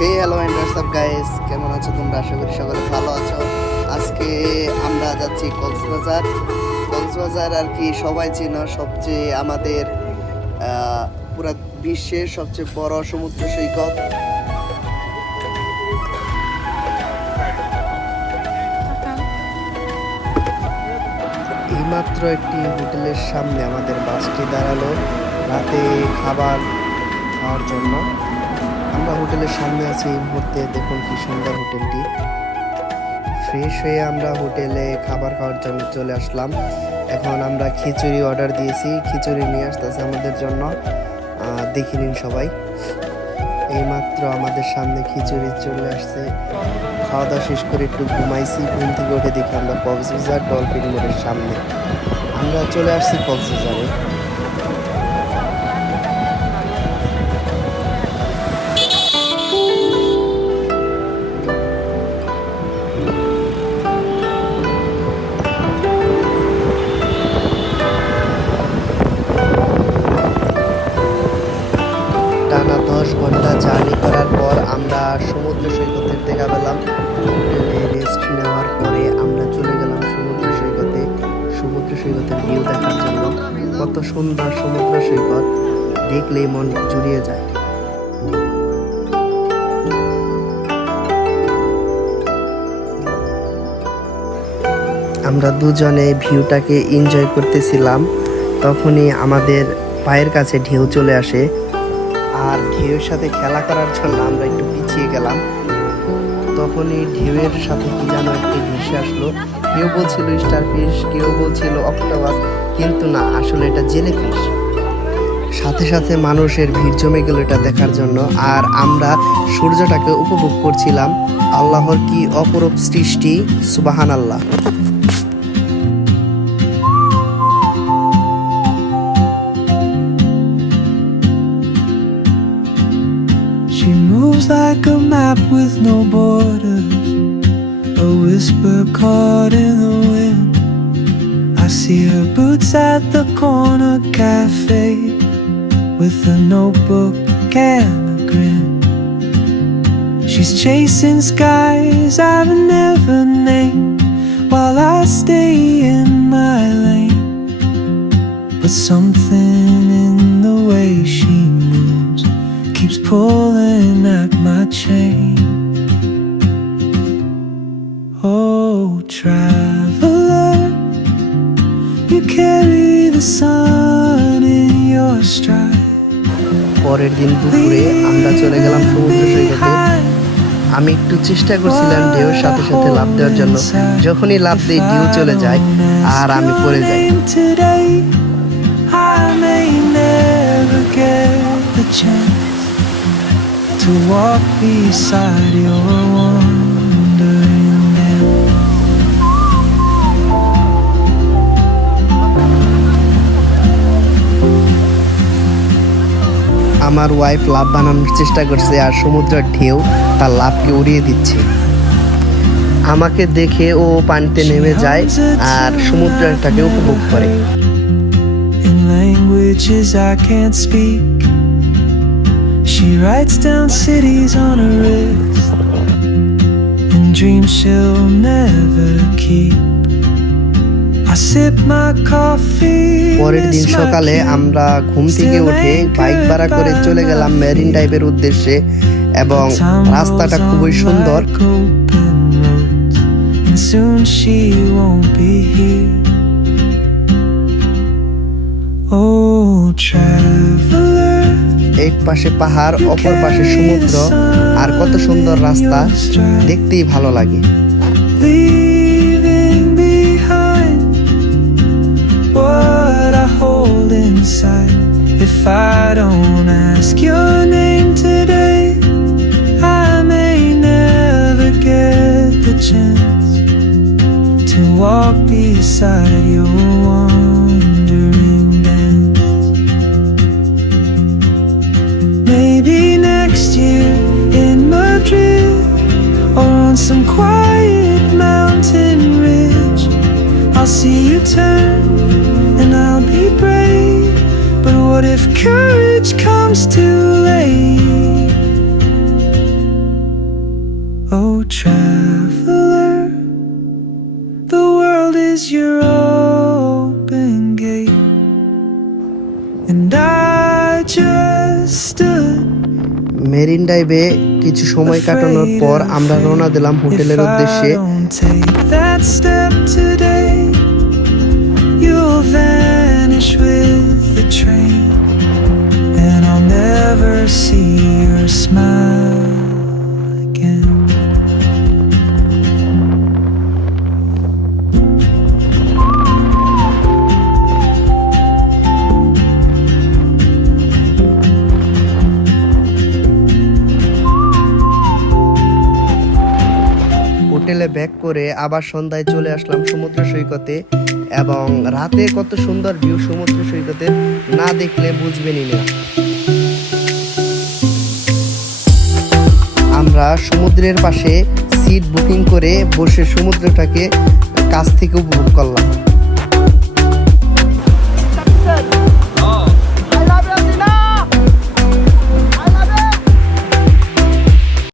Hey hello and WhatsApp guys, কেমন আছো তোমরা? আশা করি সকলে ভালো আছো। আজকে আমরা যাচ্ছি কক্সবাজার আর কি সবাই চেনো, সবচেয়ে আমাদের পুরা বিশ্বের সবচেয়ে বড় সমুদ্র সৈকত। এইমাত্র একটি হোটেলের সামনে আমাদের বাসটি দাঁড়ালো রাতে খাবার খাওয়ার জন্য। আমরা হোটেলের সামনে আছি এই মুহূর্তে। দেখুন কি সুন্দর হোটেলটি। ফ্রেশ হয়ে আমরা হোটেলে খাবার খাওয়ার জন্য চলে আসলাম। এখন আমরা খিচুড়ি অর্ডার দিয়েছি, খিচুড়ি নিয়ে আসতেছে আমাদের জন্য। দেখে নিন সবাই। এইমাত্র আমাদের সামনে খিচুড়ি চলে আসছে। খাওয়া দাওয়া শেষ করে একটু ঘুমাইছি। ঘুম থেকে উঠে দেখি আমরা কক্সবাজার ডলফিন মোড়ের সামনে। আমরা চলে আসছি কক্সবাজারে। টানা 10 ঘন্টা জার্নি করার পর আমরা সমুদ্র সৈকতের দেখা পেলাম। হোটেলে রেস্ট নেওয়ার পরে আমরা চলে গেলাম সমুদ্র সৈকতের ভিউ দেখার জন্য। কত সুন্দর সমুদ্র সৈকত, দেখলেই মন জুড়িয়ে যায়। আমরা দুজনে ভিউটাকে এনজয় করতেছিলাম। তখনই আমাদের পায়ের কাছে ঢেউ চলে আসে, আর ঢেউয়ের সাথে খেলা করার জন্য আমরা একটু পিছিয়ে গেলাম। তখনই ঢেউয়ের সাথে কি যেন একটি ভেসে আসলো। কেউ বলছিল স্টারফিশ, কেউ বলছিল অক্টোপাস, কিন্তু না, আসলে এটা জেলিফিশ। সাথে সাথে মানুষের ভিড় জমে গেল এটা দেখার জন্য। আর আমরা সূর্যটাকে উপভোগ করছিলাম। আল্লাহর কি অপরূপ সৃষ্টি, সুবহানাল্লাহ। She moves like a map with no borders, a whisper caught in the wind. I see her boots at the corner cafe, with a notebook and a grin. She's chasing skies I've never named, while I stay in my lane. But something in the way she moves keeps pulling at my chain. Oh, traveler, you carry the sun in your stride. পরের দিন দুপুরে আমরা চলে গেলাম সমুদ্র সৈকতে। আমি একটু চেষ্টা করছিলাম ঢেউর সাথে সাথে লাফ দেওয়ার জন্য। যখনই লাফ দিই ঢেউ চলে যায় আর আমি পড়ে যাই। I may never get the chance to walk beside your wandering dance. আমার ওয়াইফ লাভ বানানোর চেষ্টা করছে, আর সমুদ্রের ঢেউ তার লাভকে উড়িয়ে দিচ্ছে। আমাকে দেখে ও পানিতে নেমে যায় আর সমুদ্রটাকে উপভোগ করে। In languages I can't speak, she writes down cities on her wrist, and dreams she'll never keep. I sip my coffee. পরের দিন সকালে আমরা ঘুম থেকে উঠে বাইক ভাড়া করে চলে গেলাম মেরিন ড্রাইভের উদ্দেশ্যে, এবং রাস্তাটা খুবই সুন্দর। And soon she won't be here. Oh, traveler, এক পাশে পাহাড়, অপর পাশে সমুদ্র, আর কত সুন্দর রাস্তা, দেখতেই ভালো লাগে। leaving behind what I hold inside. If I don't ask your name today, I may never get the chance to walk beside your wandering dance. Maybe next year in Madrid, or on some quiet mountain ridge, I'll see you turn and I'll be brave. But what if courage comes too late? traveler. The world is your open gate, and I just stood. Marine ড্রাইভে কিছু সময় কাটানোর পর আমরা রওনা দিলাম হোটেলের If I উদ্দেশ্যে। don't take that step today, you'll vanish with the train, and I'll never see your smile again. হোটেলে ব্যাক করে আবার সন্ধ্যায় চলে আসলাম সমুদ্র সৈকতে, এবং রাতে কত সুন্দর ভিউ সমুদ্র সৈকতে, না দেখলে বুঝবেনই না। আমরা সমুদ্রের পাশে সিট বুকিং করে বসে সমুদ্রটাকে কাছ থেকে উপভোগ করলাম।